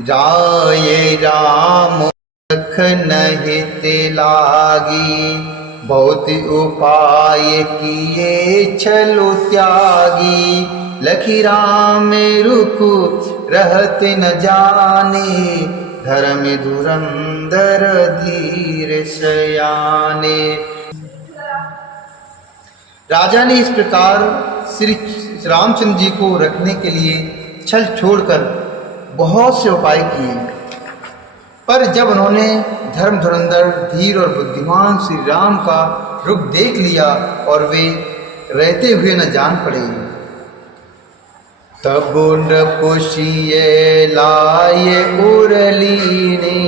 राय राम लखन हित लागी, बहुत उपाय किए छलो त्यागी। लखी राम रुकु रहत न जाने, धर्म धुरंधर धीर सयाने। राजा ने इस प्रकार श्री रामचंद्र जी को रखने के लिए छल छोड़कर बहुत से उपाय किए, पर जब उन्होंने धर्म धुरंधर धीर और बुद्धिमान श्री राम का रुख देख लिया और वे रहते हुए न जान पड़े, तब नृपुषिए लाए उरलीनी,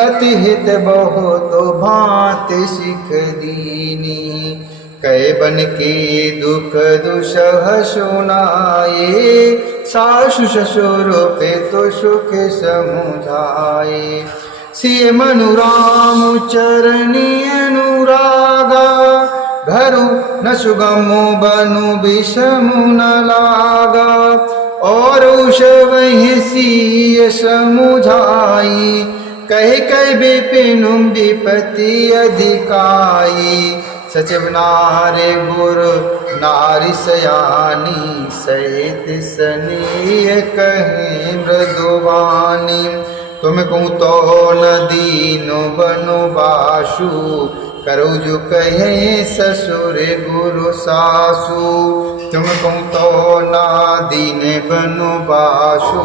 अति हित बहुत भांत सिख दीनी। कै बन के दुख दुसह सुनाए, सासु ससुर पे तो सुख समुझाए। सिय मनु राम चरणी अनुरागा, घरु न सुगमो बनु विषमु न लागा। और वही सिय समुझाई, कह कह विपिन विपति अधिकाई। सचिव नारे गुरु नारी सयानी, सहित सनीय कहे मृदुवानी। तुम कहूँ तो न दीनो बनो बासु, करो जो कहे ससुर गुरु सासु। तुम कहूँ तो ना दीन बनो बासु,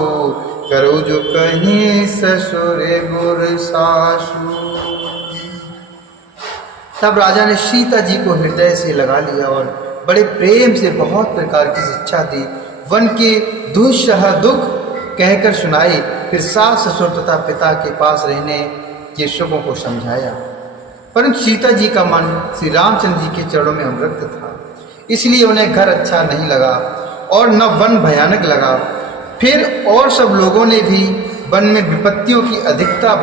करो जो कहे ससुर गुरु सासु। तब राजा ने सीता जी को हृदय से लगा लिया और बड़े प्रेम से बहुत प्रकार की शिक्षा दी। वन के दुस्सह दुख कहकर सुनाई, फिर सास ससुर तथा पिता के पास रहने के सुखों को समझाया। परंतु सीता जी का मन श्री रामचंद्र जी के चरणों में अनुरक्त था, इसलिए उन्हें घर अच्छा नहीं लगा और न वन भयानक लगा। फिर और सब लोगों ने भी वन में विपत्तियों की अधिकता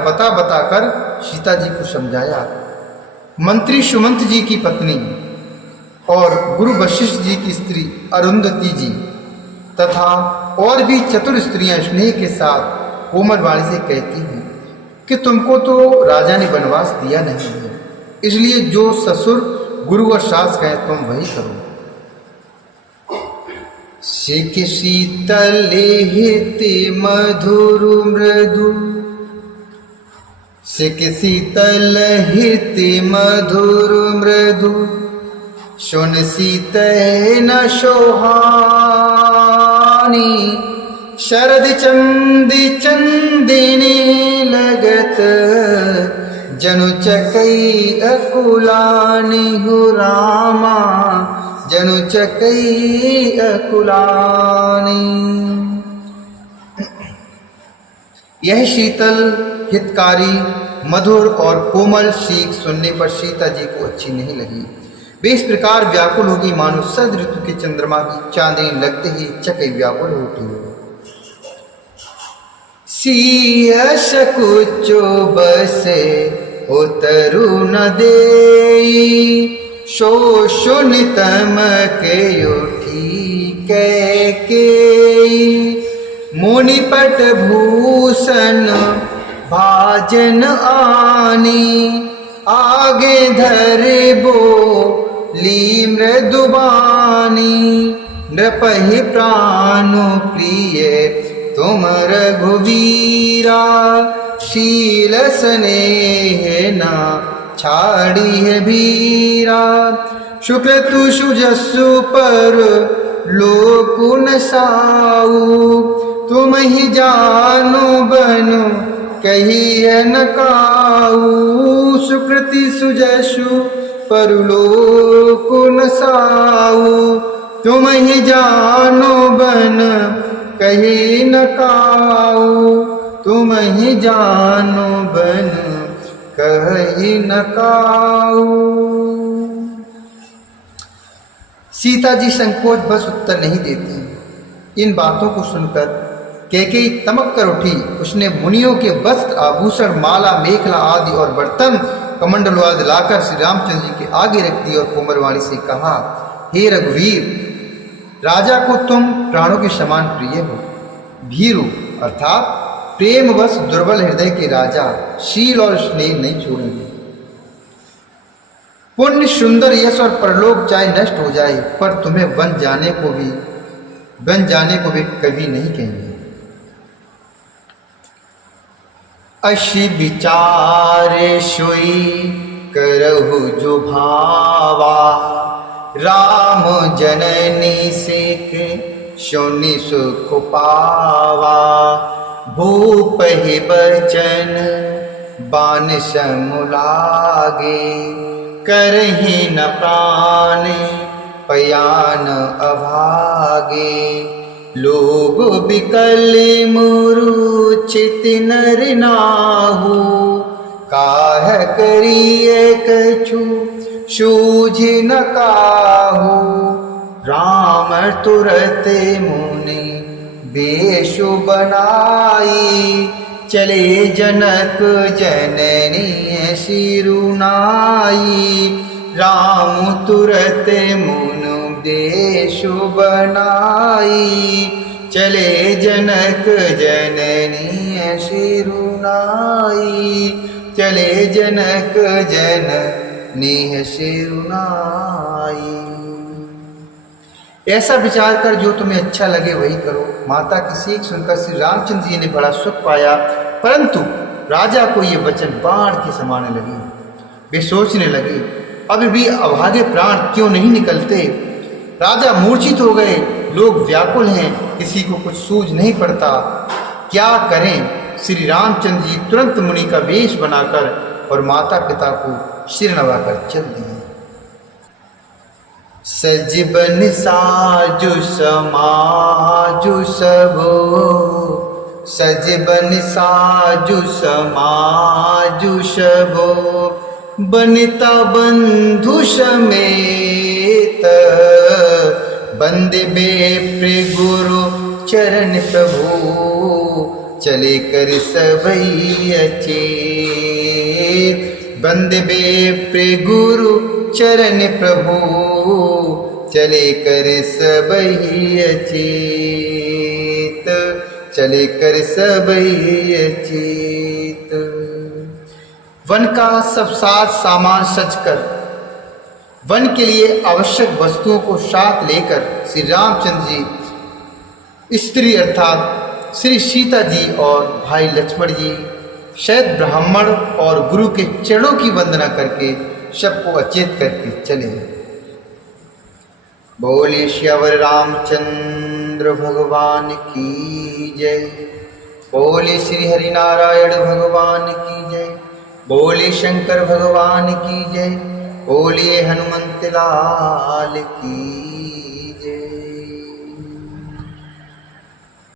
बताकर सीता जी को समझाया। मंत्री सुमंत जी की पत्नी और गुरु वशिष्ठ जी की स्त्री अरुंधति जी तथा और भी चतुर स्त्रियां स्नेह के साथ कोमल वाणी से कहती हैं कि तुमको तो राजा ने वनवास दिया नहीं है, इसलिए जो ससुर गुरु और सास कहें तुम वही करो। सिख शीतल हिते मधुर मृदु, सिख शीतल हिते मधुर मृदु। सुन सीत न सोहानी, शरद चंदी चंदिनी लगत। जनु चकई अकुलानी हो रामा, जनु चकई अकुलानी। यह शीतल हितकारी मधुर और कोमल सीख सुनने पर सीता जी को अच्छी नहीं लगी। वे इस प्रकार व्याकुल होगी मानो शरद ऋतु के चंद्रमा की चांदनी लगते ही चकई व्याकुल होती हो। सियस कुचो बसे उतरु न देई, सो सुनितम के उठी के। मुनिपट भूषण भाजन आनी, आगे धरबो ली मृदुबानी। नृपहि प्राणो प्रिय तुम रघुवीरा, शील स्नेह ना छाड़ी है भीरा। शुक्रतु सुजस्सु पर लोकु न साऊ, तुम ही जानो बनो कही है न काऊ। सुकृति सुजसु परलोकु न साऊ, तुम ही जानो बन कही न काऊ। तुम ही जानो बन कही न काऊ। सीता जी संकोच बस उत्तर नहीं देती। इन बातों को सुनकर कैकेयी तमक कर उठी। उसने मुनियों के वस्त्र आभूषण माला मेखला आदि और बर्तन कमंडल आदि लाकर श्री रामचंद्र जी के आगे रख दी और कोमल वाणी से कहा, हे रघुवीर, राजा को तुम प्राणों के समान प्रिय हो, भीरु अर्थात प्रेमवश दुर्बल हृदय के राजा शील और स्नेह नहीं छोड़ेंगे। पुण्य, सुंदर यश और परलोक चाहे नष्ट हो जाए, पर तुम्हें बन जाने को भी कभी नहीं कहेंगे। अशी विचार सोई करहु जो भावा, राम जननी सेक सोनि सुख पावा। भूप ही बचन बान समुलागे, करहि न प्राण पयान अभागे। लोग बिकल मूर्छित नर नाहु, काह करिए कछु सूझ न काहू। राम तुरत मुनि बेशु बनाई, चले जनक जननी सिरुनाई। राम तुरत मुनि बेशु बनाई, चले जनक जननी सिरुनाई। चले जनक जननी सिरुनाई। ऐसा विचार कर जो तुम्हें अच्छा लगे वही करो। माता की सीख सुनकर श्री रामचंद्र जी ने बड़ा सुख पाया, परंतु राजा को ये वचन बाण के समाने लगे। वे सोचने लगे, अभी भी अभागे प्राण क्यों नहीं निकलते। राजा मूर्छित हो गए, लोग व्याकुल हैं, किसी को कुछ सूझ नहीं पड़ता, क्या करें। श्री रामचंद्र जी तुरंत मुनि का वेश बनाकर और माता पिता को सिर नवाकर चल दिए। सजबन साजु समाजु सबो, सजबन साजु समाजु सबो। बनिता बंधु समेत, बंदे बेप्र गुरु चरण प्रभु। चले कर सबई अचेत, बंदे बेप्र गुरु चरण प्रभु। चले कर सबई अचेत, चले कर सबई अचेत। वन का सब साज सामान सजकर, वन के लिए आवश्यक वस्तुओं को साथ लेकर श्री रामचंद्र जी स्त्री अर्थात श्री सीता जी और भाई लक्ष्मण जी शैद ब्राह्मण और गुरु के चरणों की वंदना करके सबको अचेत करके चले। बोले श्यावर रामचंद्र भगवान की जय। बोले श्री हरिनारायण भगवान की जय। बोले शंकर भगवान की जय। बोलिए हनुमंत लाल की